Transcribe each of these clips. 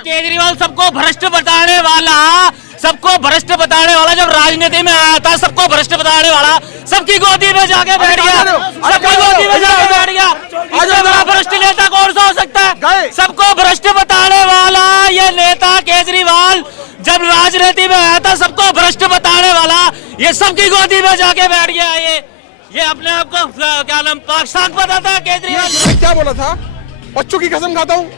केजरीवाल सबको भ्रष्ट बताने वाला, सबको भ्रष्ट बताने वाला, जब राजनीति में आया था सबको भ्रष्ट बताने वाला सबकी गोदी में जाके बैठ गया, सबकी गोदी में जाके बैठ गया। इससे बड़ा भ्रष्ट नेता कौन सा हो सकता है? सबको भ्रष्ट बताने वाला ये नेता केजरीवाल जब राजनीति में आया था सबको भ्रष्ट बताने वाला ये सबकी गोदी में जाके बैठ गया। ये अपने आप को क्या नाम पाक साख बताता है केजरीवाल। क्या बोला था? बच्चों की कसम खाता हूँ,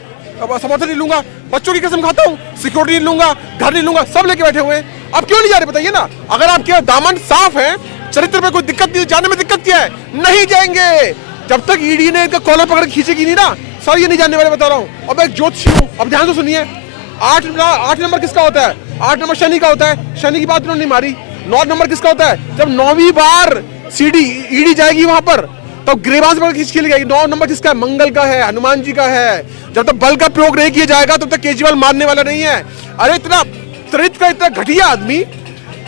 समर्थन नहीं लूंगा, बच्चों की कसम खाता हूँ, सिक्योरिटी नहीं लूंगा, घर नहीं लूंगा, सब लेके बैठे हुए हैं। अब क्यों नहीं जा रहे बताइए ना? अगर आपके दामन साफ है, चरित्र में कोई दिक्कत नहीं, जाने में दिक्कत क्या है? नहीं जाएंगे जब तक ईडी ने इनका कॉलर पकड़ खींचेगी नहीं ना। सर ये नहीं जानने वाले बता रहा हूँ। अब एक ज्योतिषी हूँ, अब ध्यान से सुनिए। 8 नंबर किसका होता है? 8 नंबर शनि का होता है। शनि की बात उन्होंने नहीं मारी। 9 नंबर किसका होता है? जब 9वीं बार ईडी जाएगी वहां पर तब ग्रेवांश पर खींच के लिए 9 नंबर किसका है? मंगल का है, हनुमान जी का है। जब तक बल का प्रयोग नहीं किया जाएगा तब तक केजरीवाल मारने वाला नहीं है। अरे इतना चरित्र का इतना घटिया आदमी,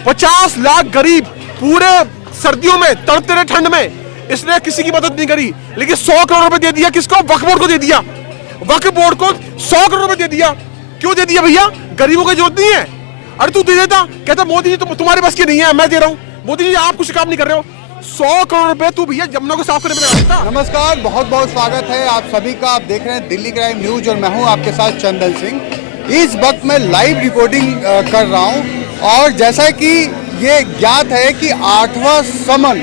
50 लाख गरीब पूरे सर्दियों में तड़पते रहे ठंड में, इसने किसी की मदद नहीं करी, लेकिन 100 करोड़ रुपए दे दिया। किसको? वक्फ बोर्ड को दे दिया। वक्फ बोर्ड को 100 करोड़ रुपए दे दिया। क्यों दे दिया भैया? गरीबों की जरूरत नहीं है। अरे तू दे देता, कहता मोदी जी तुम्हारे बस की नहीं है, मैं दे रहा हूँ। मोदी जी आप कुछ काम नहीं कर रहे हो। 100 करोड़ रुपए तू भैया जमुना को साफ करने में लगा देता। नमस्कार, बहुत बहुत स्वागत है आप सभी का। आप देख रहे हैं दिल्ली क्राइम न्यूज और मैं हूं आपके साथ चंदन सिंह। इस वक्त मैं लाइव रिपोर्टिंग कर रहा हूं और जैसा कि ये ज्ञात है कि 8वां समन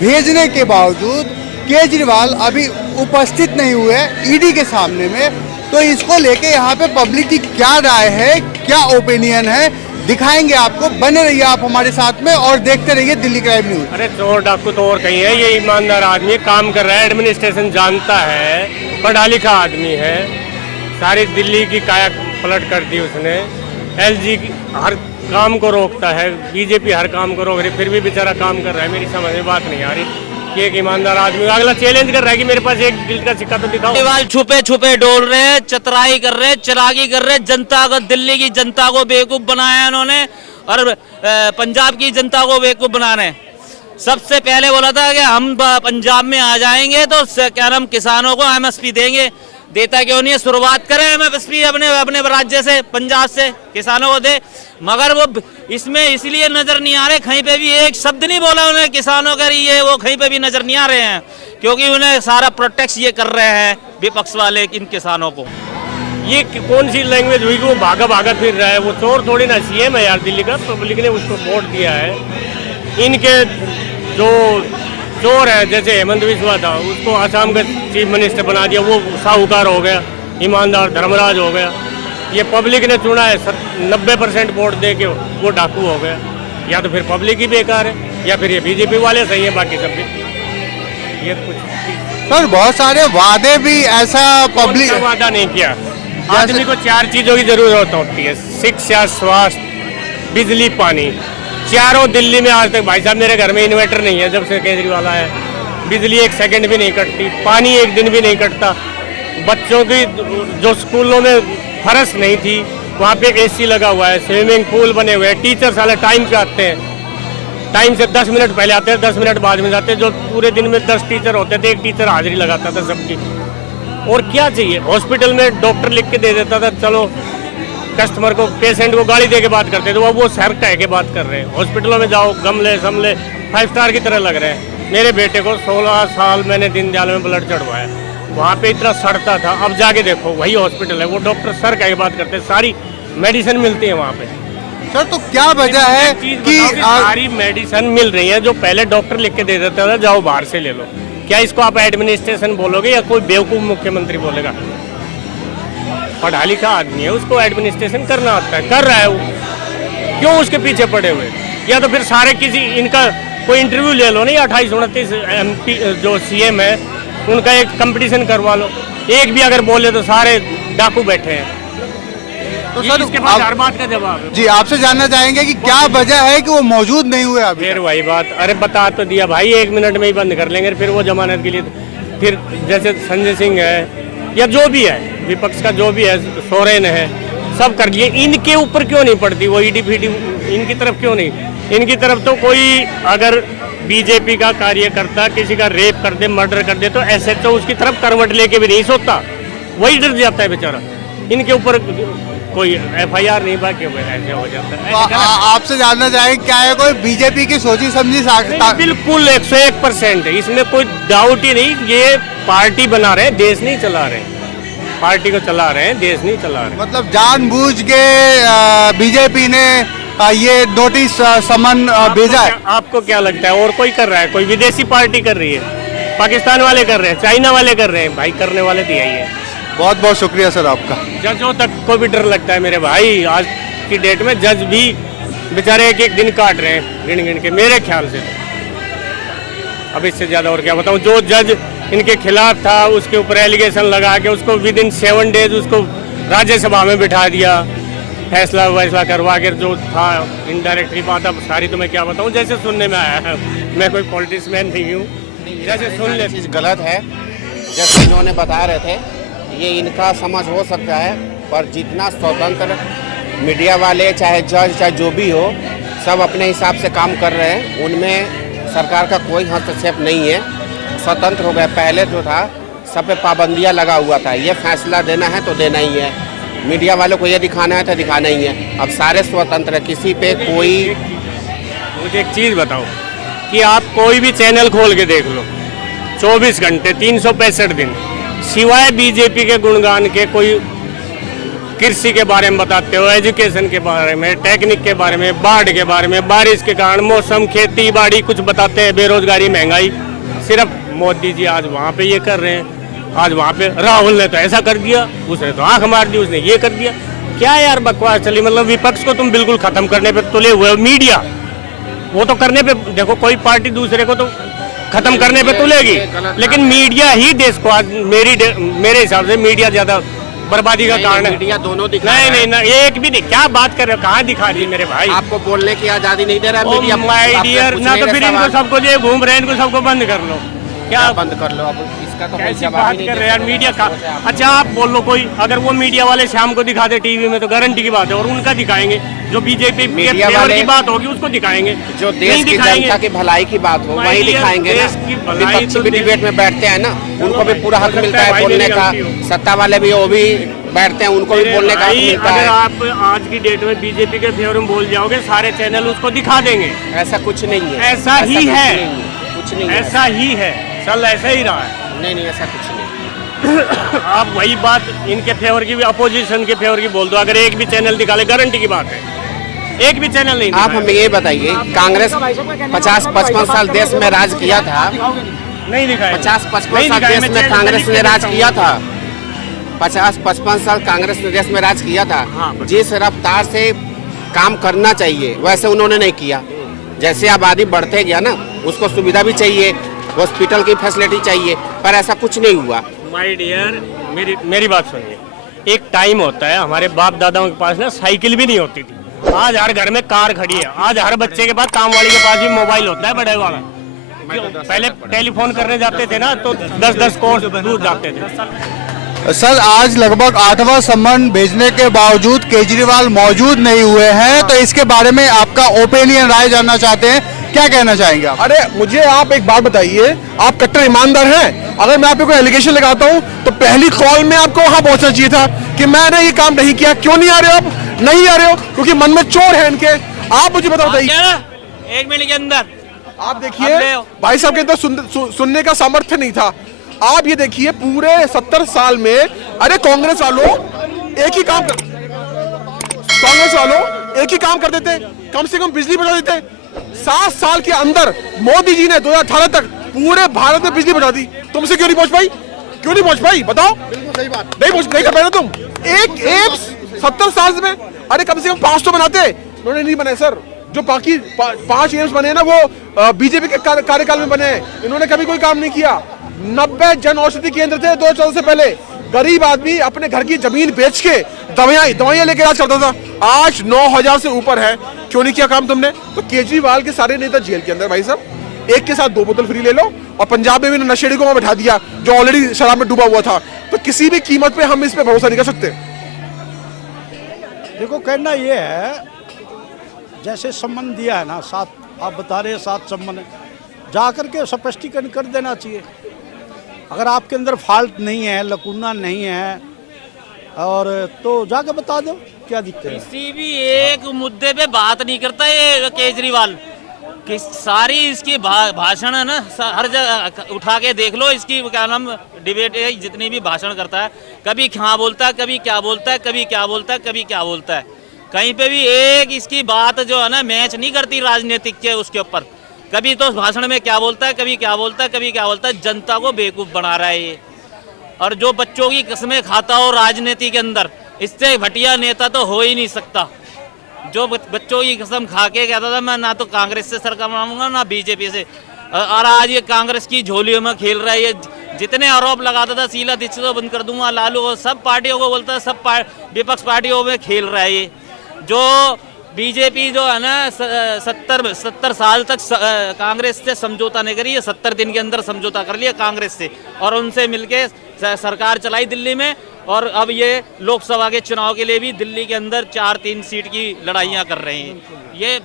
भेजने के बावजूद केजरीवाल अभी उपस्थित नहीं हुए ईडी के सामने में, तो इसको लेके यहाँ पे पब्लिक की क्या राय है, क्या ओपिनियन है, दिखाएंगे आपको। बने रहिए आप हमारे साथ में और देखते रहिए दिल्ली क्राइम न्यूज। अरे चोर डाकू तो और कहीं है, ये ईमानदार आदमी काम कर रहा है, एडमिनिस्ट्रेशन जानता है, पढ़ा लिखा आदमी है। सारी दिल्ली की काया पलट कर दी उसने। एलजी हर काम को रोकता है, बीजेपी हर काम को रोक रही, फिर भी बेचारा काम कर रहा है। मेरी समझ में बात नहीं आ रही कि एक ईमानदार आदमी अगला चैलेंज कर रहा है कि मेरे पास एक दिल का सिक्का तो दिखाओ। केजरीवाल छुपे छुपे डोल रहे हैं, चतुराई कर रहे हैं, चलाकी कर रहे हैं, जनता को, दिल्ली की जनता को बेवकूफ बनाया इन्होंने और पंजाब की जनता को बेवकूफ बना रहे हैं। सबसे पहले बोला था कि हम पंजाब में आ जाएंगे तो क्या नाम किसानों को एमएसपी देंगे, देता क्यों नहीं है? शुरुआत करें एमएसपी अपने राज्य से, पंजाब से किसानों को दे। मगर वो इसमें इसलिए नजर नहीं आ रहे, कहीं पे भी एक शब्द नहीं बोला उन्हें किसानों का, ये वो कहीं पे भी नजर नहीं आ रहे हैं, क्योंकि उन्हें सारा प्रोटेक्ट ये कर रहे हैं विपक्ष वाले इन किसानों को। ये कौन सी लैंग्वेज हुई कि वो भागा भागा फिर रहा है? वो चोर थोड़ी ना, सीएम है यार दिल्ली का, पब्लिक ने उसको वोट दिया है। इनके जो चोर है, जैसे हेमंत बिस्वा था, उसको आसाम का चीफ मिनिस्टर बना दिया, वो साहूकार हो गया, ईमानदार धर्मराज हो गया। ये पब्लिक ने चुना है, 90% वोट दे के वो डाकू हो गया। या तो फिर पब्लिक ही बेकार है या फिर ये बीजेपी वाले सही है, बाकी सब भी ये कुछ। सर बहुत सारे वादे भी ऐसा पब्लिक वादा नहीं किया। आदमी को 4 चीजों की जरूरत होती है, शिक्षा, स्वास्थ्य, बिजली, पानी। चारों दिल्ली में आज तक भाई साहब मेरे घर में इन्वर्टर नहीं है जब से केजरीवाल आया। बिजली 1 सेकंड भी नहीं कटती, पानी 1 दिन भी नहीं कटता। बच्चों की जो स्कूलों में फर्श नहीं थी वहाँ पे एसी लगा हुआ है, स्विमिंग पूल बने हुए हैं। टीचर साले टाइम पे आते हैं, टाइम से 10 मिनट पहले आते हैं, 10 मिनट बाद में जाते हैं। जो पूरे दिन में 10 टीचर होते थे, एक टीचर हाजिरी लगाता था सबकी। और क्या चाहिए? हॉस्पिटल में डॉक्टर लिख के दे देता था, चलो कस्टमर को, पेशेंट को गाड़ी दे के बात करते थे, वो सर कह के बात कर रहे हैं। हॉस्पिटलों में जाओ, गमले समले 5 स्टार की तरह लग रहे हैं। मेरे बेटे को 16 साल मैंने दीनदयाल में ब्लड चढ़वाया, वहाँ पे इतना सड़ता था। अब जाके देखो वही हॉस्पिटल है, वो डॉक्टर सर कह के बात करते हैं, सारी मेडिसिन मिलती है वहाँ पे। सर तो क्या वजह है कि सारी मेडिसिन मिल रही है जो पहले डॉक्टर लिख के दे देता था, जाओ बाहर से ले लो। क्या इसको आप एडमिनिस्ट्रेशन बोलोगे या कोई बेवकूफ मुख्यमंत्री बोलेगा? पढ़ा लिखा आदमी है, उसको एडमिनिस्ट्रेशन करना आता है, कर रहा है वो, क्यों उसके पीछे पड़े हुए? या तो फिर सारे किसी इनका कोई इंटरव्यू ले लो, नहीं 28-29 MP जो सीएम है उनका एक कंपटीशन करवा लो। एक भी अगर बोले तो सारे डाकू बैठे हैं। तो सर इसके बाद हर बात का जवाब है। जी आपसे जानना चाहेंगे कि क्या वजह है कि वो मौजूद नहीं हुए अभी? फिर वही बात, अरे बता तो दिया भाई, 1 मिनट में ही बंद कर लेंगे, फिर वो जमानत के लिए। फिर जैसे संजय सिंह है या जो भी है विपक्ष का, जो भी है, सोरेन है, सब कर लिए। इनके ऊपर क्यों नहीं पड़ती वो ईडी फीडी? इनकी तरफ क्यों नहीं? इनकी तरफ तो कोई अगर बीजेपी का कार्यकर्ता किसी का रेप कर दे, मर्डर कर दे, तो SHO उसकी तरफ करवट लेके भी नहीं सोता, वही डर जाता है बेचारा। इनके ऊपर कोई FIR नहीं, बाकी ऐसे हो जाता है। तो आपसे जानना चाहेंगे क्या है कोई बीजेपी की सोची समझी नहीं, बिल्कुल 101% है, इसमें कोई डाउट ही नहीं। ये पार्टी बना रहे हैं, देश नहीं चला रहे हैं। पार्टी को चला रहे हैं, देश नहीं चला रहे। मतलब जानबूझ के बीजेपी ने ये नोटिस समन भेजा है? आपको क्या लगता है और कोई कर रहा है? कोई विदेशी पार्टी कर रही है, पाकिस्तान वाले कर रहे हैं, चाइना वाले कर रहे हैं, भाई करने वाले तो यही है। बहुत बहुत शुक्रिया सर आपका। जजों तक को भी डर लगता है मेरे भाई, आज की डेट में जज भी बेचारे एक एक दिन काट रहे हैं गिन गिन के, मेरे ख्याल से। अब इससे ज्यादा और क्या बताऊं। जो जज इनके खिलाफ था उसके ऊपर एलिगेशन लगा के उसको विद इन 7 डेज उसको राज्यसभा में बिठा दिया, फैसला वैसला करवा के। जो था इनडायरेक्टली बात, अब सारी तो मैं क्या बताऊं, जैसे सुनने में आया है। मैं कोई पॉलिटिशियन नहीं हूँ, जैसे सुन ले। चीज़ गलत है, जैसे इन्होंने बता रहे थे, ये इनका समझ हो सकता है, पर जितना स्वतंत्र मीडिया वाले चाहे जज चाहे जो भी हो, सब अपने हिसाब से काम कर रहे हैं। उनमें सरकार का कोई हस्तक्षेप नहीं है, स्वतंत्र हो गए। पहले जो था सब पे पाबंदियां लगा हुआ था, ये फैसला देना है तो देना ही है, मीडिया वालों को ये दिखाना है तो दिखाना ही है। अब सारे स्वतंत्र है, किसी पे कोई। मुझे एक चीज़ बताओ कि आप कोई भी चैनल खोल के देख लो, 24 घंटे 365 दिन, सिवाय बीजेपी के गुणगान के कोई कृषि के बारे में बताते हो, एजुकेशन के बारे में, टेक्निक के बारे में, बाढ़ के बारे में, बारिश के कारण, मौसम, खेती बाड़ी कुछ बताते हैं, बेरोजगारी, महंगाई। सिर्फ मोदी जी आज वहाँ पे ये कर रहे हैं, आज वहाँ पे राहुल ने तो ऐसा कर दिया, उसने तो आंख मार दी, उसने ये कर दिया। क्या यार बकवास चली। मतलब विपक्ष को तुम बिल्कुल खत्म करने पे तुले हुए हो। मीडिया वो तो करने पे, देखो कोई पार्टी दूसरे को तो खत्म करने पे तुलेगी, लेकिन मीडिया ही देश को आज मेरे हिसाब से मीडिया ज्यादा बर्बादी का कारण है। मीडिया दोनों दिखा नहीं नहीं, एक भी नहीं। क्या बात कर रहे हो, कहाँ दिखा रही है मेरे भाई? आपको बोलने की आजादी नहीं दे रहा है मीडिया। माय डियर, ना तो फिर इनको सबको जो घूम रहे हैं इनको सबको बंद कर लो। क्या बंद कर लो, अब इसका तो कोई कैसी जवाब बात ही नहीं कर दे रहे हैं यार मीडिया का। अच्छा आप बोल लो कोई, अगर वो मीडिया वाले शाम को दिखा दे टीवी में तो गारंटी की बात है, और उनका दिखाएंगे। जो बीजेपी मीडिया फेवर वाले की बात होगी उसको दिखाएंगे, जो देश की जनता की भलाई की बात हो वही दिखाएंगे ना। देश की भलाई विपक्षी तो भी डिबेट में बैठते हैं ना, उनको भी पूरा हक मिलता है भाई बोलने मेरी का। गलती हो। सत्ता वाले भी वो भी बैठते हैं, उनको भी बोलने का हक भाई, मिलता अगर है। आप आज की डेट में बीजेपी के फेवर में बोल जाओगे, सारे चैनल उसको दिखा देंगे। ऐसा कुछ नहीं है, ऐसा ही है, कुछ नहीं है, ऐसा ही है, चल ऐसा ही रहा है। नहीं नहीं ऐसा कुछ नहीं। आप वही बात इनके फेवर की भी, अपोजिशन के फेवर की बोल दो, अगर एक भी चैनल दिखा ले गारंटी की बात है। एक भी चैनल नहीं आप हमें ये बताइए, कांग्रेस 50-55 साल देश में राज किया था, नहीं दिखाया। 50-55 साल देश में कांग्रेस ने राज किया था, 50-55 साल कांग्रेस ने देश में राज किया था। जिस रफ्तार से काम करना चाहिए वैसे उन्होंने नहीं किया। जैसे आबादी बढ़ते गया ना, उसको सुविधा भी चाहिए, हॉस्पिटल की फैसिलिटी चाहिए, पर ऐसा कुछ नहीं हुआ। माय डियर, मेरी बात सुनिए। एक टाइम होता है, हमारे बाप दादाओं के पास ना साइकिल भी नहीं होती थी, आज हर घर में कार खड़ी है। आज हर बच्चे के पास, काम वाले के पास भी मोबाइल होता है बड़े वाला। पहले टेलीफोन करने जाते थे ना तो 10-10 कोस दूर जाते थे। सर आज लगभग 8वां सम्मन भेजने के बावजूद केजरीवाल मौजूद नहीं हुए हैं, तो इसके बारे में आपका ओपिनियन, राय जानना चाहते हैं, क्या कहना चाहेंगे आप? अरे मुझे आप एक बात बताइए, आप कट्टर ईमानदार हैं? अगर मैं आप पे कोई एलिगेशन लगाता हूं तो पहली कॉल में आपको वहां पहुंचना चाहिए था कि मैंने ये काम नहीं किया। क्यों नहीं आ रहे हो आप? नहीं आ रहे हो क्योंकि मन में चोर है इनके। आप मुझे बताइए, 1 मिनट के अंदर आप देखिए भाई साहब के अंदर सुनने का सामर्थ्य नहीं था। आप ये देखिए पूरे 70 साल में, अरे कांग्रेस वालों एक ही काम कर देते, कम से कम बिजली बढ़ा देते। 7 साल के अंदर मोदी जी ने 2018 तक पूरे भारत में बिजली बढ़ा दी। तुमसे क्यों नहीं पहुंच पाई? क्यों नहीं पहुंच पाई? बताओ। बिल्कुल सही बात, नहीं कर पाए ना तुम। एक 70 साल में, अरे कम से कम 5 तो बनाते, उन्होंने नहीं बनाए सर। जो बाकी 5 एम्स बने ना वो बीजेपी के कार्यकाल में बने हैं। इन्होंने कभी कोई काम नहीं किया। 90 जन औषधि केंद्र थे 2014 से पहले। गरीब आदमी अपने घर की जमीन बेच के दवाइयां लेके इलाज करता था। आज 9000 से ऊपर है। क्यों नहीं किया काम तुमने? तो केजरीवाल के सारे नेता जेल के अंदर भाई साहब। एक के साथ 2 बोतल फ्री ले लो। और पंजाब में भी नशेड़ी को वहां बैठा दिया जो ऑलरेडी शराब में डूबा हुआ था। तो किसी भी कीमत पे हम इस पे भरोसा नहीं कर सकते। देखो कहना ये है, जैसे सम्मान दिया है ना, 7 आप बता रहे हैं 7 सम्मान है, जाकर के स्पष्टीकरण कर देना चाहिए। अगर आपके अंदर फॉल्ट नहीं है, लकूना नहीं है, और तो जाके बता दो क्या दिक्कत है। किसी भी एक मुद्दे पे बात नहीं करता ये केजरीवाल कि सारी इसकी भाषण है ना, हर जगह उठा के देख लो इसकी क्या नाम डिबेट है, जितनी भी भाषण करता है कभी क्या बोलता है, कभी क्या बोलता है, कभी क्या बोलता है, कभी क्या बोलता है। कहीं पे भी एक इसकी बात जो है ना मैच नहीं करती राजनीतिक के उसके ऊपर। कभी तो भाषण में क्या बोलता है, कभी क्या बोलता है, कभी क्या बोलता है। जनता को बेवकूफ़ बना रहा है ये। और जो बच्चों की कस्में खाता हो राजनीति के अंदर, इससे घटिया नेता तो हो ही नहीं सकता। जो बच्चों की कसम खा के कहता था मैं ना तो कांग्रेस से सरकार बनाऊंगा ना बीजेपी से, और आज ये कांग्रेस की झोलियों में खेल रहा है। ये जितने आरोप लगाता था शीला दीक्षित को बंद कर दूंगा, लालू को, सब पार्टियों को बोलता है, सब विपक्ष पार्टियों में खेल रहा है ये। जो बीजेपी जो है ना 70 साल तक कांग्रेस से समझौता नहीं करी है, 70 दिन के अंदर समझौता कर लिया कांग्रेस से और उनसे मिलके सरकार चलाई दिल्ली में। और अब ये लोकसभा के चुनाव के लिए भी दिल्ली के अंदर 4-3 सीट की लड़ाइयाँ कर रहे हैं। ये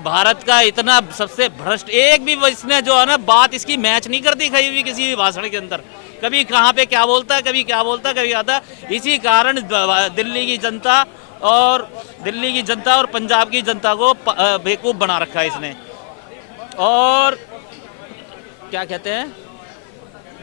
भारत का इतना सबसे भ्रष्ट, एक भी इसने जो है ना बात इसकी मैच नहीं करती कहीं भी किसी भी भाषण के अंदर। कभी कहाँ पे क्या बोलता है, कभी क्या बोलता है, कभी आता है। इसी कारण दिल्ली की जनता और पंजाब की जनता को बेवकूफ़ बना रखा है इसने। और क्या कहते हैं,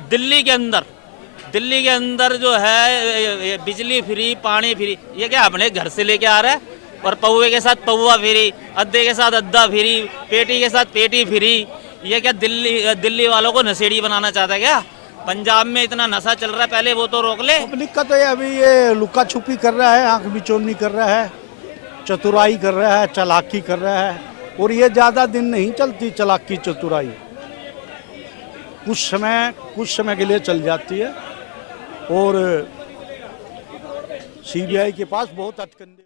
दिल्ली के अंदर जो है बिजली फ्री, पानी फ्री, ये क्या अपने घर से लेके आ रहा है। और पौवे के साथ पौवा फ्री, अद्दे के साथ अद्दा फ्री, पेटी के साथ पेटी फ्री। ये क्या दिल्ली वालों को नशेड़ी बनाना चाहता है क्या? पंजाब में इतना नशा चल रहा है, पहले वो तो रोक ले। पब्लिक का तो अभी ये लुका छुपी कर रहा है, आंख बिचौनी कर रहा है, चतुराई कर रहा है, चालाकी कर रहा है। और ये ज़्यादा दिन नहीं चलती चालाकी चतुराई, कुछ समय के लिए चल जाती है। और सीबीआई के पास बहुत अटकंडे